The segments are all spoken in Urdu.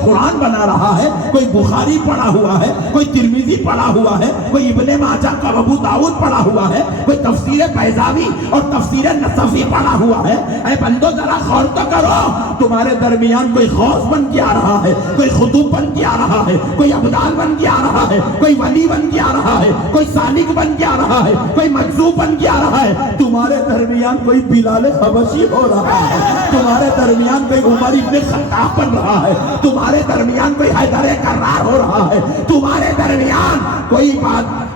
قرآن بنا رہا ہے، کوئی بخاری پڑھا ہوا ہے، کوئی ترمذی پڑھا ہوا ہے، کوئی ابن ماجہ کا ابو داؤد پڑھا ہوا ہے، کوئی تفسیر بیضاوی اور تفسیر نصفی پڑھا ہوا ہے۔ اے بندو ذرا غور تو کرو، تمہارے درمیان کوئی غوث بن کے آ رہا ہے، کوئی خطوب بن کے آ رہا ہے، کوئی ابدال بن کے آ رہا ہے، کوئی ولی بن کے آ رہا ہے، کوئی سالک بن کے آ رہا ہے، کوئی مجذوب بن کے آ رہا ہے۔ تمہارے درمیان کوئی بلال حبشی ہو رہا ہے، تمہارے درمیان کوئی عمر ابن خطاب بن رہا ہے، تمہارے درمیان کوئی حیدر کرار ہو رہا ہے، تمہارے درمیان کوئی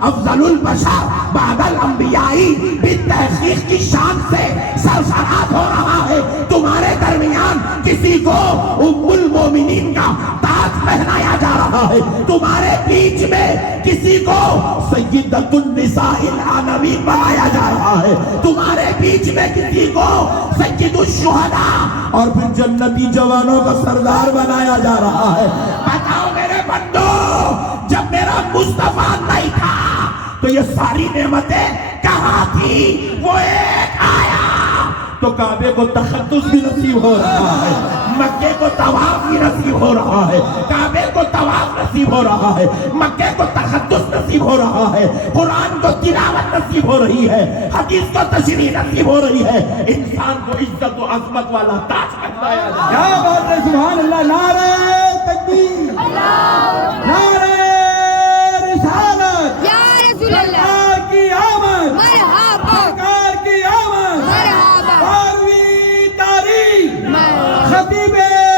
افضل البشر بعد الانبیاء بالتحقیق کی شان سے سرفراز ہو رہا ہے، تمہارے درمیان کسی کو ام المومنین کا تاج پہنایا جا رہا ہے، تمہارے بیچ میں کسی کو سیدۃ النساء العالمین بنایا جا رہا ہے، تمہارے بیچ میں کسی کو سید الشہداء اور پھر جنتی جوانوں کا سردار بنایا جا رہا ہے۔ بتاؤ میرے بندو، جب میرا مصطفیٰ نہیں تھا تو یہ ساری نعمتیں کہاں تھی؟ وہ ایک آیا تو کعبے کو تقدس بھی نصیب ہو رہا ہے، مکے کو طواف بھی نصیب ہو رہا ہے، کعبے کو طواف نصیب ہو رہا ہے، مکے کو تقدس نصیب ہو رہا ہے، قرآن کو تلاوت نصیب ہو رہی ہے، حدیث کو تشریح نصیب ہو رہی ہے، انسان کو عزت و عظمت والا تاج پہنایا جا رہا ہے۔ کیا بات ہے، سبحان اللہ، نعرہ تکبیر، نعرہ رسالت، یا رسول اللہ، سرکار کی آمد، مرحبا، سرکار کی آمد، مرحبا، 12ویں تاریخ، مرحبا، خطیب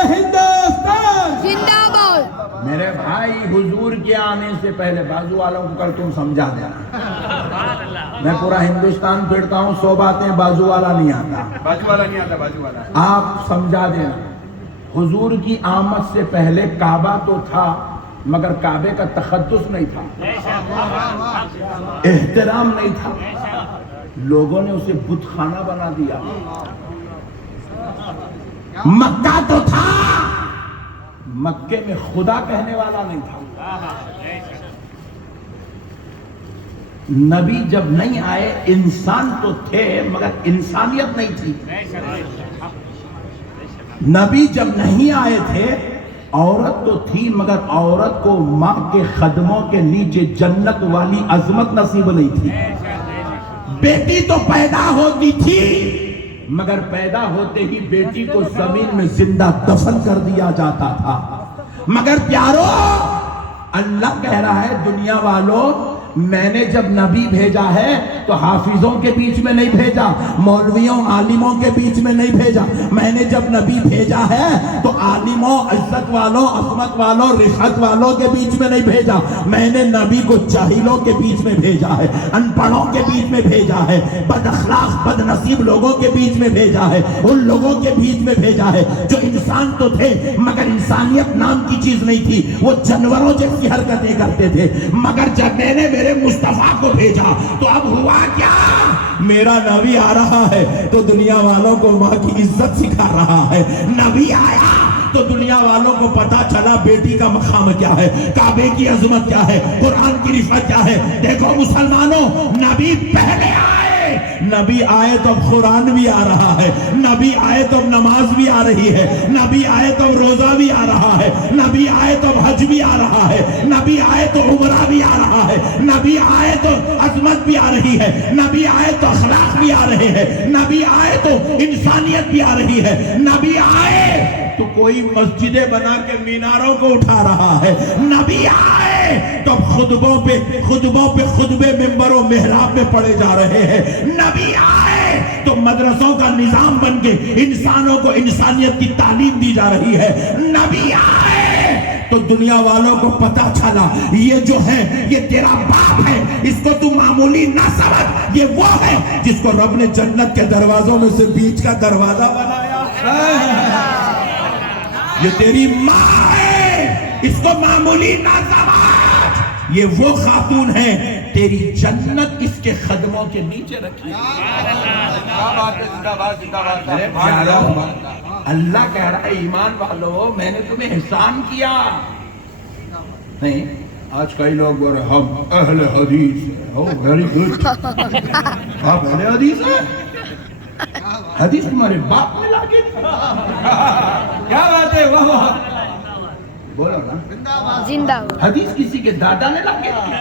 ہندوستان۔ زندہ باد۔ میرے بھائی، حضور کے آنے سے پہلے بازو والوں کو کر تم سمجھا دینا، میں پورا ہندوستان پھرتا ہوں، 100 باتیں بازو والا نہیں آتا، بازو والا نہیں آتا، بازو والا۔ آپ سمجھا دینا۔ حضور کی آمد سے پہلے کعبہ تو تھا مگر کعبے کا تقدس نہیں تھا، احترام نہیں تھا، لوگوں نے اسے بت خانہ بنا دیا۔ مکہ تو تھا، مکے میں خدا کہنے والا نہیں تھا۔ نبی جب نہیں آئے، انسان تو تھے مگر انسانیت نہیں تھی۔ نبی جب نہیں آئے تھے، عورت تو تھی مگر عورت کو ماں کے قدموں کے نیچے جنت والی عظمت نصیب نہیں تھی۔ بیٹی تو پیدا ہوتی تھی مگر پیدا ہوتے ہی بیٹی کو زمین میں زندہ دفن کر دیا جاتا تھا۔ مگر پیارو، اللہ کہہ رہا ہے دنیا والوں، میں نے جب نبی بھیجا ہے تو حافظوں کے بیچ میں نہیں بھیجا، مولویوں عالموں کے بیچ میں نہیں بھیجا، میں نے جب نبی بھیجا ہے تو عالموں، عزت والوں، عظمت والوں، رفعت والوں کے بیچ میں نہیں بھیجا، میں نے نبی کو جاہلوں کے بیچ میں بھیجا ہے، ان پڑھوں کے بیچ میں بھیجا ہے، بد اخلاق بد نصیب لوگوں کے بیچ میں بھیجا ہے، ان لوگوں کے بیچ میں بھیجا ہے جو انسان تو تھے مگر انسانیت نام کی چیز نہیں تھی، وہ جانوروں جیسی حرکتیں کرتے تھے۔ مگر جب میں نے میرے مصطفیٰ کو بھیجا تو اب ہوا کیا؟ میرا نبی آ رہا ہے تو دنیا والوں کو ماں کی عزت سکھا رہا ہے۔ نبی آیا تو دنیا والوں کو پتا چلا بیٹی کا مقام کیا ہے، کعبے کی عظمت کیا ہے، قرآن کی رفعت کیا ہے۔ دیکھو مسلمانوں، نبی پہلے آئے، نبی آئے تو اب قرآن بھی آ رہا ہے، نبی آئے تو اب نماز بھی آ رہی ہے، نبی آئے تو اب روزہ بھی آ رہا ہے، نبی آئے تو اب حج بھی آ رہا ہے، نبی آئے تو عمرہ بھی آ رہا ہے، نبی آئے تو عظمت بھی آ رہی ہے، نبی آئے تو اخلاق بھی آ رہے ہیں، نبی آئے تو انسانیت بھی آ رہی ہے، نبی آئے تو کوئی مسجدیں بنا کے میناروں کو اٹھا رہا ہے، نبی آئے تو خطبے ممبر و محراب میں پڑے جا رہے ہیں، نبی آئے تو مدرسوں کا نظام بن کے انسانوں کو انسانیت کی تعلیم دی جا رہی ہے، نبی آئے تو دنیا والوں کو پتا چلا یہ جو ہے یہ تیرا باپ ہے، اس کو تو معمولی نہ سمجھ، یہ وہ ہے جس کو رب نے جنت کے دروازوں میں سے بیچ کا دروازہ بنایا، یہ تیری ماں ہے، اس کو معمولی نہ سمجھ، یہ وہ خاتون ہے، تیری جنت اس کے قدموں کے نیچے رکھی۔ اللہ کہہ رہا ہے ایمان والو، میں نے تمہیں احسان کیا نہیں۔ آج کئی لوگ بول رہے ہم اہل حدیث ہیں، ویری گڈ، آپ اہل حدیث ہیں؟ حدیث تمہارے باپ میں لاگے، کیا بات ہے، واہ واہ، بولو نا. زندہ باد. حدیث کسی کے دادا نے لا کے دی؟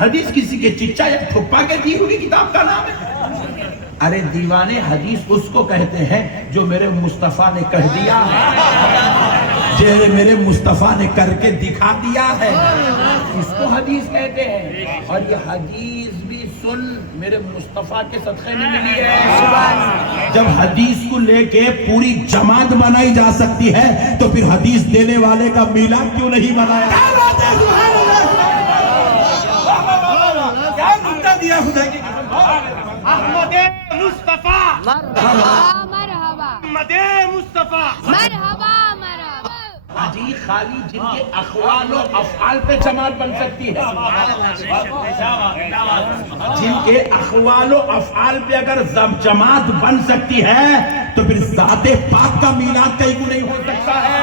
حدیث کسی کے چچا یا پھپھا کے دی ہوئی کتاب کا نام ہے؟ ارے دیوانے، حدیث اس کو کہتے ہیں جو میرے مصطفیٰ نے کہہ دیا ہے، جو میرے مصطفیٰ نے کر کے دکھا دیا ہے، اس کو حدیث کہتے ہیں. اور یہ حدیث بھی سن میرے مصطفیٰ کے صدقے میں ملی ہے. جب حدیث کو لے کے پوری جماعت بنائی جا سکتی ہے تو پھر حدیث دینے والے کا میلاد کیوں نہیں بنایا؟ کیا نکتہ دیا خدا کی قسم. احمد مصطفیٰ مرحبا احمد مصطفیٰ. مرحبا مرحبا. حدیث خالی جن کے اقوال و افعال پہ جماعت بن سکتی ہے، جن کے اقوال و افعال پہ اگر جماعت بن سکتی ہے تو پھر ذات پاک کا میلاد کہیں کو نہیں ہو سکتا ہے.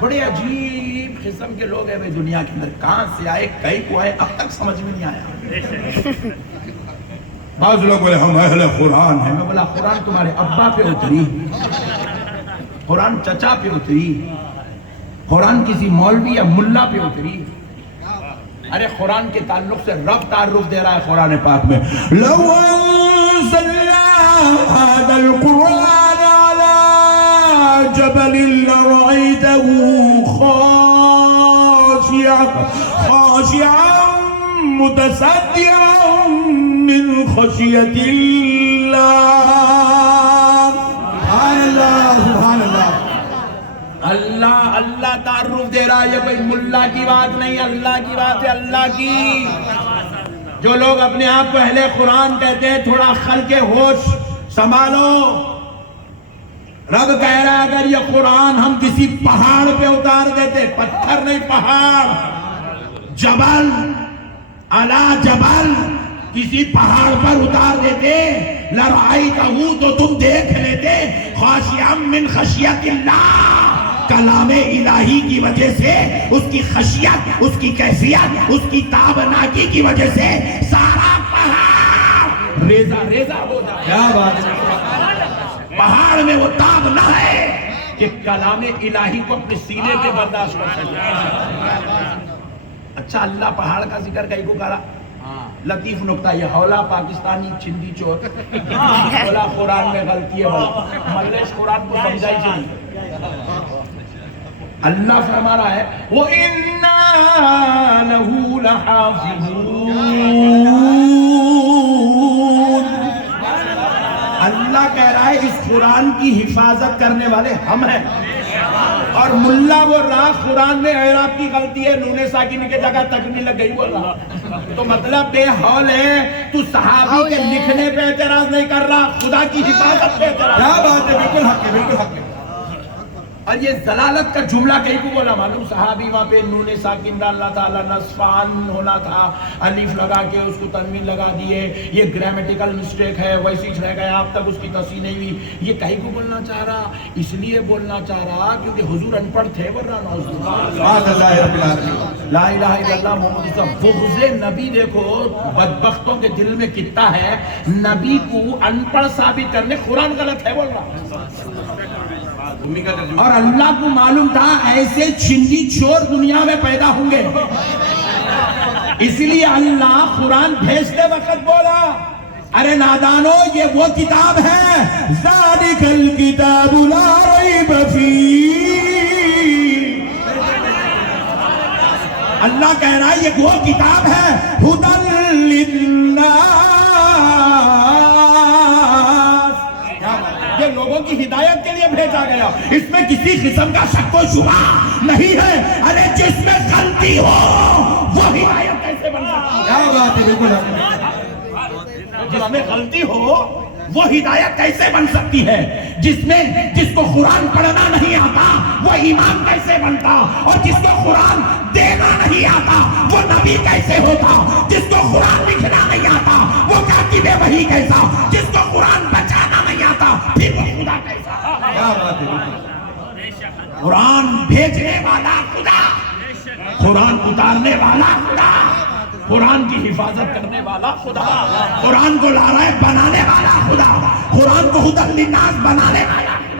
بڑے عجیب قسم کے لوگ ہیں بھائی دنیا کے اندر، کہاں سے آئے کہیں کو آئے اب تک سمجھ میں نہیں آیا. بعض لوگ بولے ہم اہل قرآن ہیں. میں بولا قرآن تمہارے ابا پہ اتری، قرآن چچا پہ اتری، قرآن کسی مولوی یا ملا پہ اتری؟ ارے قرآن کے تعلق سے رب تعارف دے رہا ہے قرآن پاک میں. لو انزلنا هذا القرآن على جبل لرأيته خاشعا متصدعا من خشية الله. سبحان اللہ سبحان اللہ. اللہ اللہ تعارف دے رہا ہے. یہ کوئی ملا کی بات نہیں، اللہ کی بات ہے، اللہ کی. جو لوگ اپنے آپ کو اہل قرآن کہتے ہیں تھوڑا خلق ہوش سنبھالو. رب کہہ رہا ہے اگر یہ قرآن ہم کسی پہاڑ پہ اتار دیتے، پتھر نہیں پہاڑ، جبل علا جبل، کسی پہاڑ پر اتار دیتے، لرأیتہ تو تم دیکھ لیتے، خاشعا من خشیت اللہ، کلام الہی کی وجہ سے، اس کی خشیت، اس کی کیفیت، اس کی تابناکی کی وجہ سے سارا پہاڑ ریزہ ریزہ ہو جائے. کیا بات ہے. پہاڑ میں وہ تاب نہ ہے کہ کلام الہی کو اپنے سینے پہ برداشت کر سکے. اچھا اللہ پہاڑ کا ذکر کہیں کو کرا. لطیف نکتہ یہ ہولا پاکستانی چھندی چور ہولا قرآن میں غلطی ہے. ملش قرآن کو سمجھائی چاہیے. اللہ فرما رہا ہے وَإِنَّا لَهُ لَحَافِظُونَ. اللہ کہہ رہا ہے اس قرآن کی حفاظت کرنے والے ہم ہیں. اور ملا وہ راہ قرآن میں اعراب کی غلطی ہے، نون ساکن کی جگہ تکمیل لگ گئی وہ راہ. تو مطلب بے حول ہے، تو صحابی کے لکھنے پہ اعتراض نہیں کر رہا، خدا کی حفاظت پہ اعتراض. کیا بات ہے. بالکل حق ہے، بالکل حق ہے. اور یہ ضلالت کا جملہ کہیں کو بولا معلوم. صحابی وہاں پہ نون ساکن ڈالنا تھا، اللہ نصفان ہونا تھا، الف لگا کے اس کو تنوین لگا دیے. یہ گرامیٹیکل مسٹیک ہے، ویسے ہی رہ گیا، اب تک اس کی تصحیح نہیں ہوئی. یہ کہیں کو بولنا چاہ رہا، اس لیے بولنا چاہ رہا کیونکہ حضور ان پڑھ تھے. ورنہ لا الہ الا اللہ محمد رسول اللہ. بغض نبی دیکھو بدبختوں کے دل میں کتنا ہے. نبی کو ان پڑھ ثابت کرنے قرآن غلط ہے بول رہا. اور اللہ کو معلوم تھا ایسے چھندی چور دنیا میں پیدا ہوں گے، اس لیے اللہ قرآن بھیجتے وقت بولا ارے نادانو یہ وہ کتاب ہے ذالک الکتاب لا ریب فیہ. اللہ کہہ رہا ہے یہ وہ کتاب ہے ھدی للناس، یہ لوگوں کی ہدایت کے لیے بھیجا گیا. اس میں کسی قسم کا شک و شبہ نہیں ہے. ارے جس میں غلطی ہو وہ ہدایت کیسے بن سکتی ہے. کیا بات ہے. بالکل جس میں غلطی ہو وہ ہدایت کیسے بن سکتی ہے. جس کو قرآن پڑھنا نہیں آتا وہ امام کیسے بنتا. اور جس کو قرآن دینا نہیں آتا وہ نبی کیسے ہوتا. جس کو قرآن لکھنا نہیں آتا وہ کاتب وحی کیسا. جس کو قرآن بچانا نہیں آتا پھر وہ خدا کیسا. کیا بات ہے. قرآن بھیجنے والا خدا، قرآن اتارنے والا خدا، قرآن کی حفاظت کرنے والا خدا، قرآن کو لا رہا ہے بنانے والا خدا، قرآن کو ھدی للناس بنانے والا خدا.